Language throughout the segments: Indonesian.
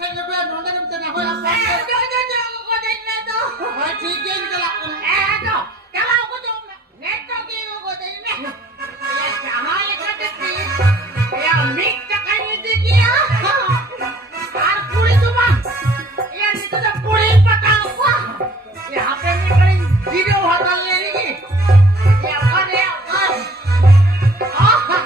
kayaknya gue nonton yang tengah gue apa? Jangan kau tengah tu. Cikin kalau Tu, kalau aku tu neto kau kau tengah. Ya cahaya kata ti. Ya mik cakap itu dia. Aku itu bang. Ya itu dah pulih patang aku. Ya apa ni paling video hotelnya ni? Ya kan ya kan. Oh.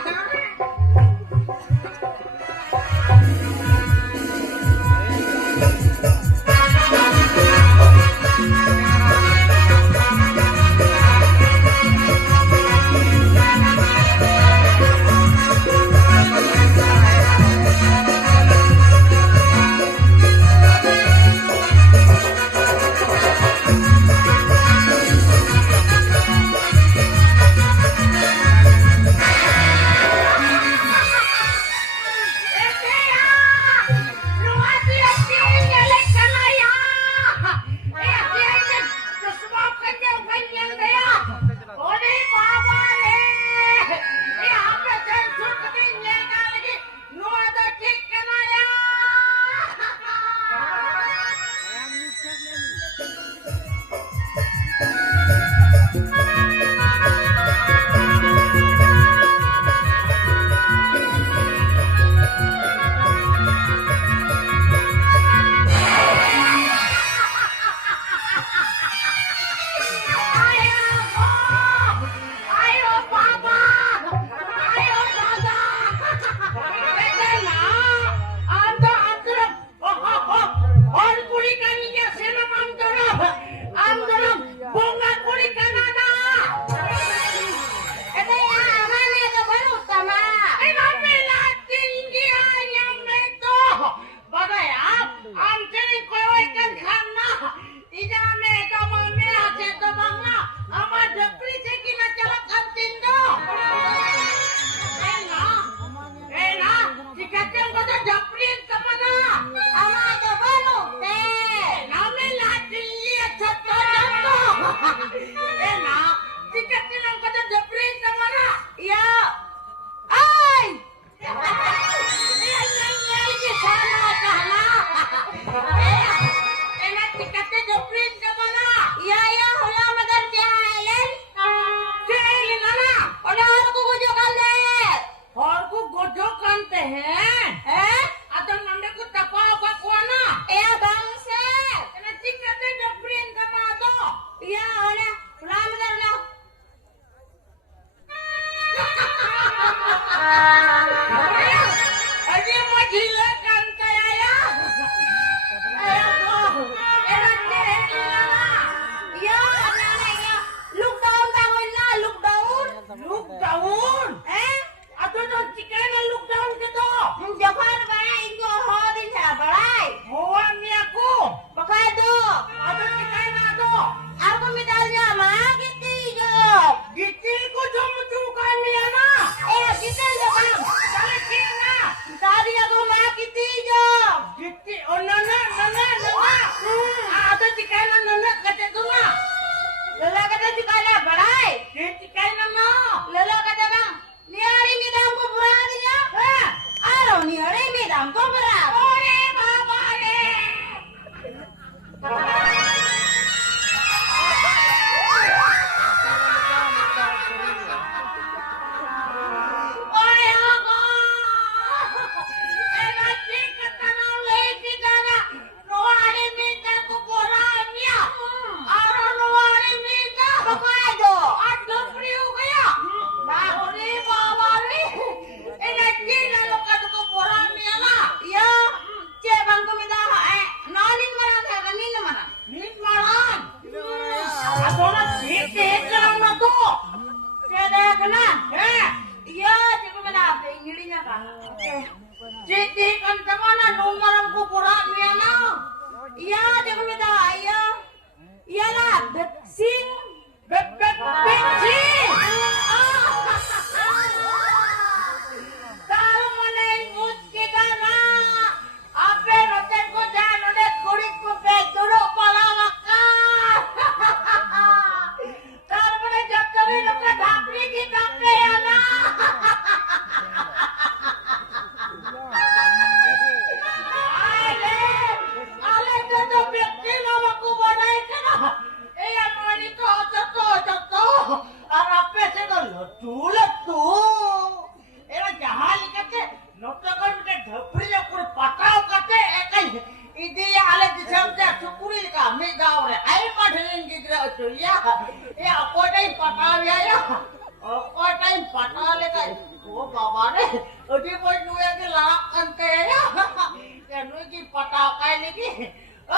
की पटाव काय लगी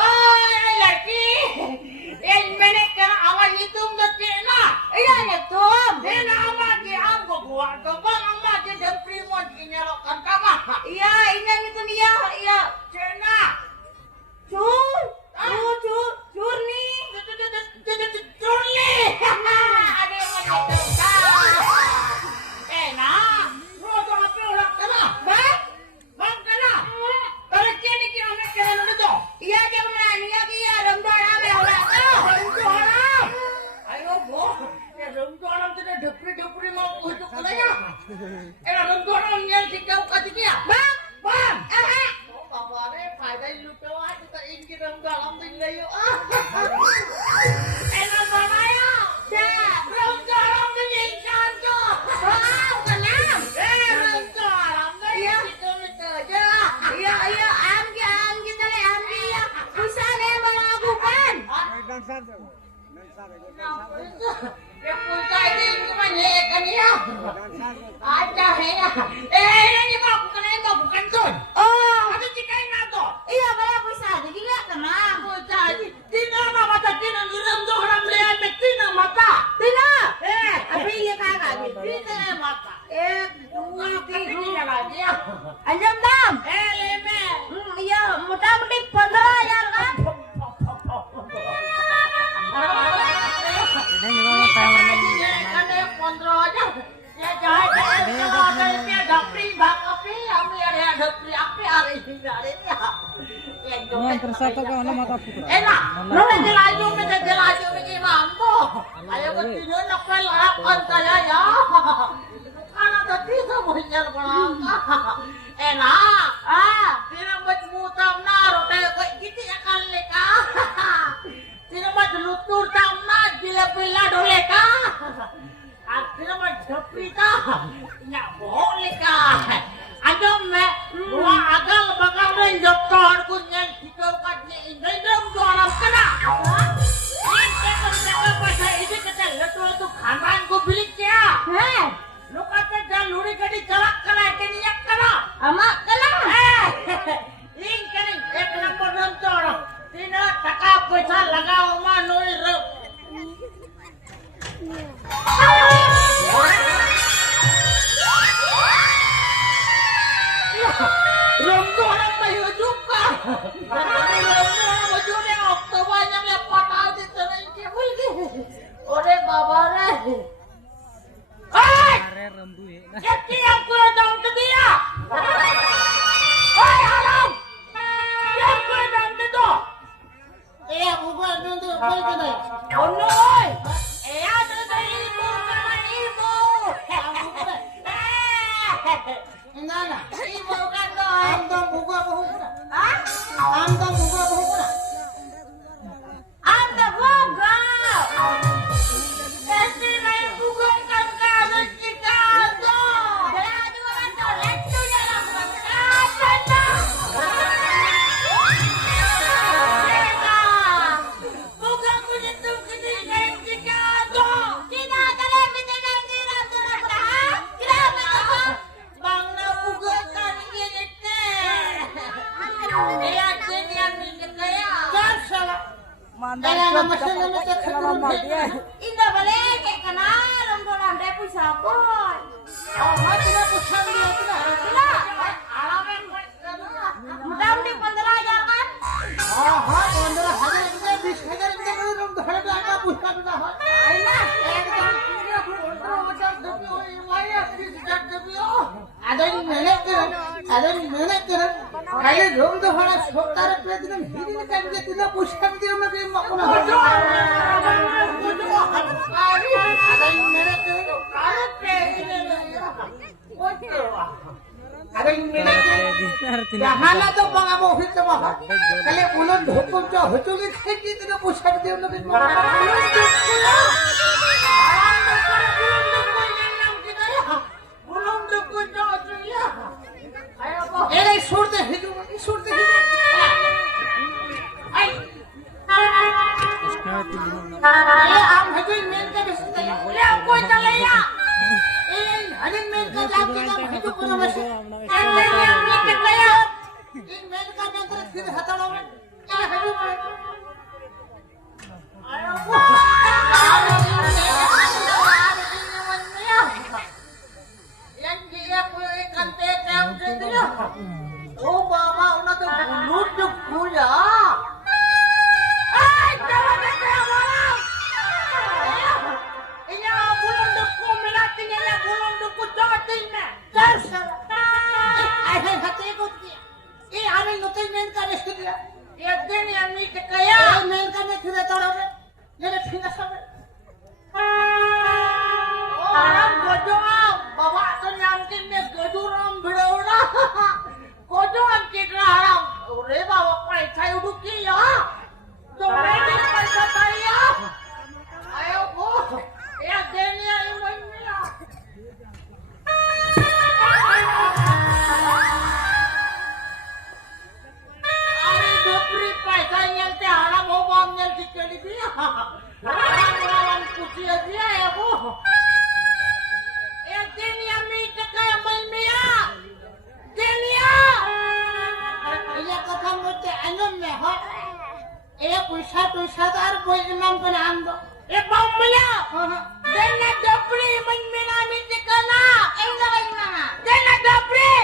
ओए लड़की एक मिनट कर आवाज तुम देते ना Iya ya Tom. दिन आमा के आम को बुआ तो बang आमा के डप्री मोट की नेरो कंटामा Iya ini itu dia. Iya. चेना Cur. Cur nih. चुनली अरे मत ना वो तो अपने उलट करा बंद करा तेरे क्या नहीं किया मैं कह रहा तो Iya jam nani ya kia rembara mewah tuh. ayo bo ya renggoram tu dah depri mau untuk kelanya renggoram yang dikau katanya bang oh bapa re फायदा ही लूटो आज तो इनकी रंगोram दिन ले यो ना बनाया रंगोram दिन इंसान को Kenam. renggoram दिन itu aja Iya am kita le am dia. Bisa nih melakukan. ये पूछा है कि इनके ये कनिया आजा है ना ini mah bukan tuh Oh. ada cikain nato Iya banyak bisa. Jadi nggak kenam. पूछा tina mata tina ngiram tuh orang lihat tina mata Tina. Apa iya kakak gitu? tina mata Dua, tiga. tina lagi ya Anjam dam. leme Iya, mudah-mudahan 15 ya kan? ada 15 aja ya jangan ada dia dapri bak api ami ada dapri api hari ini enak lo jelaju ini mampu ayo ketidur nakal akan saya ya karena tadi semuanya enak tidak macam naruh kayak gitu ya kali tidak macam lutur tamna gila dole ka tidak macam prita nyak boleh ka ada me dua agal bakal doktor kunyan kita katnya ini dong orang kena ini kerja pasal ini kata letu khanan ko bilik ya lu kata jaluri gadi jalak kena keniak kena Ama kena. link kering ek number nonton tina taka paisa lagao ma noi Ronggoran tayo juga. Ronggoran baju ni okto banyak yang patah di tanah ini. Ore baba re. Hey! Jadi aku datang ke dia. Hey, haram. Aku datang ke tu. Bukan untuk apa ni? Oh no. Ada ibu sama ibu. Nana, ibu kan tu. Amdam buka bahuna. Amdam buka bahuna. Anda boga. Kasi na yung buka kan kanan Chicago. Belaju kan tu, letu je lah. Bukan begitu ketinggian Chicago. Kita kali mendengar kira kira berapa? Kira berapa? Bang na buka kan ini teh. Dia yang minta kaya. Salah. Kaya na masih na minta kaya. Indah balik kayak kenal, ronggoran dia pusat boy. Oh, mati na pusang dia tu na. Sila. Alaman ko na. Mudah-mudahan 15 ya kan? Jahanlah tu pengamu itu mah. Kalau bulan hukum tu hukum ni kaki tu nak pusat dia nak bulan dukun tu ya. Ayo apa? Eh, surte hidup. Ay. am hidup main ka besi. Le aku chalaya. Hadin main ka jab ke hidup ko na besi. In main ka mentre kid hatalo me. Ya hedu me. Ayo. Yang dia ko ikan tetem dito. Oh baba una to bulut kuya. Ay, tawa na kaya wala. Inya bulong ko milati niya bulong ko dating na. Dasha. Ay hate ko ki. E ame notel main ka ne kid ya. Ya din ya mi ke kaya. Ya main ka ne kid hatalo me. Nere thinga sabe. Orang godong, bawa tu nyangkin ni godong berawal. Godong kita orang, ore bawa paisah uduki ya. Jangan ni paisah saya. Ayo bu, ya dunia ini ya. Ari dopri paisah nyelte haram hobam nyelte kali dia. Orang kucing dia ya bu. Dunia mita kaya malmaya. Dunia. Iya katham bolte anom me ha. E puisa dar koi nam kana ando. E bamya. Dunia dapri malmina mita kana. Ay, gawin na nga. Dunia dapri.